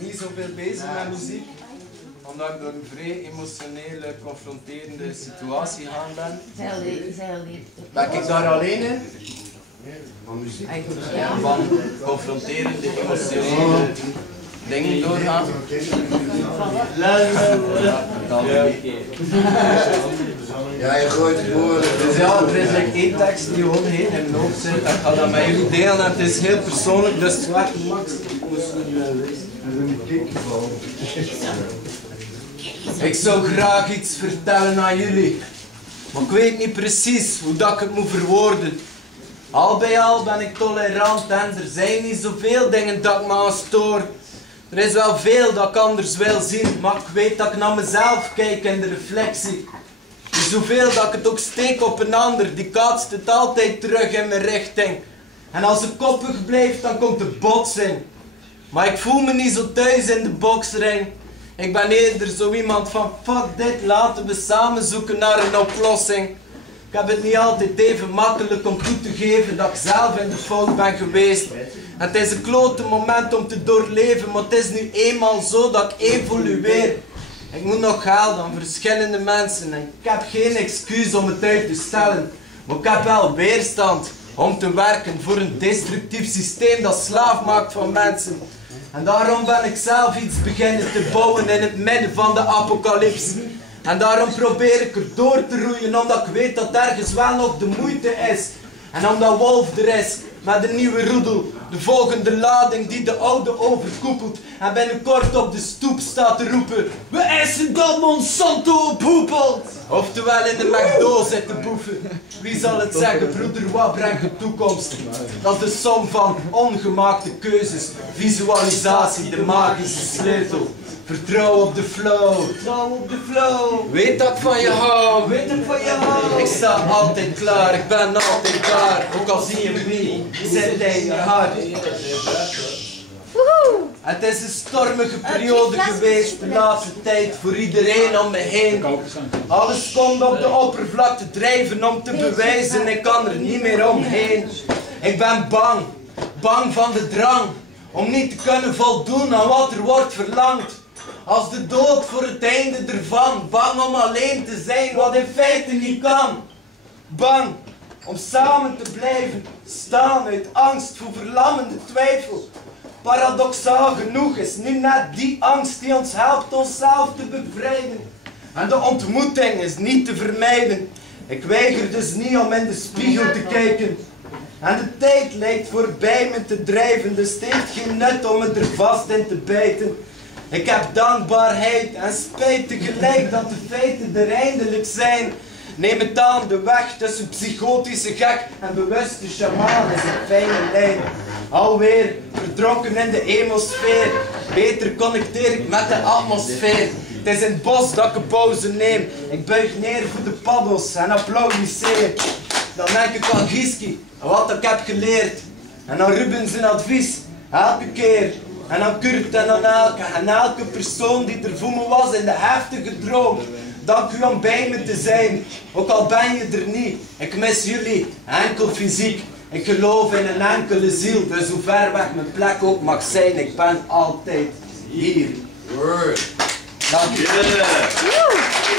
niet zoveel bezig met muziek, omdat ik door een vrij emotionele, confronterende situatie gaan ben. Ben ik daar alleen in? Van muziek? Van confronterende, emotionele dingen doorgaan. Ja, je gooit het behoorlijk. Dus ja, er is like één tekst die gewoon heen in mijn hoofd zit. Ik ga dat met jullie delen en het is heel persoonlijk, dus het werkt max. Ik zou graag iets vertellen aan jullie, maar ik weet niet precies hoe dat ik het moet verwoorden. Al bij al ben ik tolerant en er zijn niet zoveel dingen dat ik me aan stoor. Er is wel veel dat ik anders wil zien, maar ik weet dat ik naar mezelf kijk in de reflectie. Zoveel dat ik het ook steek op een ander, die kaatst het altijd terug in mijn richting. En als ik koppig blijf, dan komt de botsing. Maar ik voel me niet zo thuis in de boksring. Ik ben eerder zo iemand van, fuck dit, laten we samen zoeken naar een oplossing. Ik heb het niet altijd even makkelijk om toe te geven dat ik zelf in de fout ben geweest. En het is een klote moment om te doorleven, maar het is nu eenmaal zo dat ik evolueer. Ik moet nog geld aan verschillende mensen en ik heb geen excuus om het uit te stellen. Maar ik heb wel weerstand om te werken voor een destructief systeem dat slaaf maakt van mensen. En daarom ben ik zelf iets beginnen te bouwen in het midden van de apocalyps. En daarom probeer ik er door te roeien, omdat ik weet dat ergens wel nog de moeite is. En omdat Wolf er is, met een nieuwe roedel, de volgende lading die de oude overkoepelt. En binnenkort op de stoep staat te roepen, we eisen dat Monsanto ophoepelt. Oftewel in de McDo zitten boeven. Wie zal het zeggen, broeder, wat brengt de toekomst? Dat is de som van ongemaakte keuzes, visualisatie, de magische sleutel. Vertrouw op de flow. Vertrouw op de flow. Weet dat ik van je hou. Weet dat ik van je hou. Ik sta altijd klaar. Ik ben altijd daar. Ook al zie je me niet. Zit in je hart. Het is een stormige periode geweest de laatste tijd voor iedereen om me heen. Alles komt op de oppervlakte drijven om te bewijzen. Ik kan er niet meer omheen. Ik ben bang. Bang van de drang. Om niet te kunnen voldoen aan wat er wordt verlangd. Als de dood voor het einde ervan. Bang om alleen te zijn wat in feite niet kan. Bang om samen te blijven staan uit angst voor verlammende twijfel. Paradoxaal genoeg is nu net die angst die ons helpt onszelf te bevrijden. En de ontmoeting is niet te vermijden. Ik weiger dus niet om in de spiegel te kijken. En de tijd lijkt voorbij me te drijven, dus het heeft geen nut om me er vast in te bijten. Ik heb dankbaarheid en spijt tegelijk dat de feiten er eindelijk zijn. Neem het aan, de weg tussen psychotische gek en bewuste shamaan is een fijne lijn. Alweer verdronken in de hemelsfeer, beter connecteer ik met de atmosfeer. Het is in het bos dat ik een pauze neem. Ik buig neer voor de paddels en applaudisseer. Dan denk ik aan Gieski en wat ik heb geleerd. En aan Ruben zijn advies, elke keer. En aan Kurt en aan elke persoon die er voor me was in de heftige droom. Dank u om bij me te zijn, ook al ben je er niet. Ik mis jullie, enkel fysiek. Ik geloof in een enkele ziel, dus hoe ver weg mijn plek ook mag zijn, ik ben altijd hier. Word. Dank je.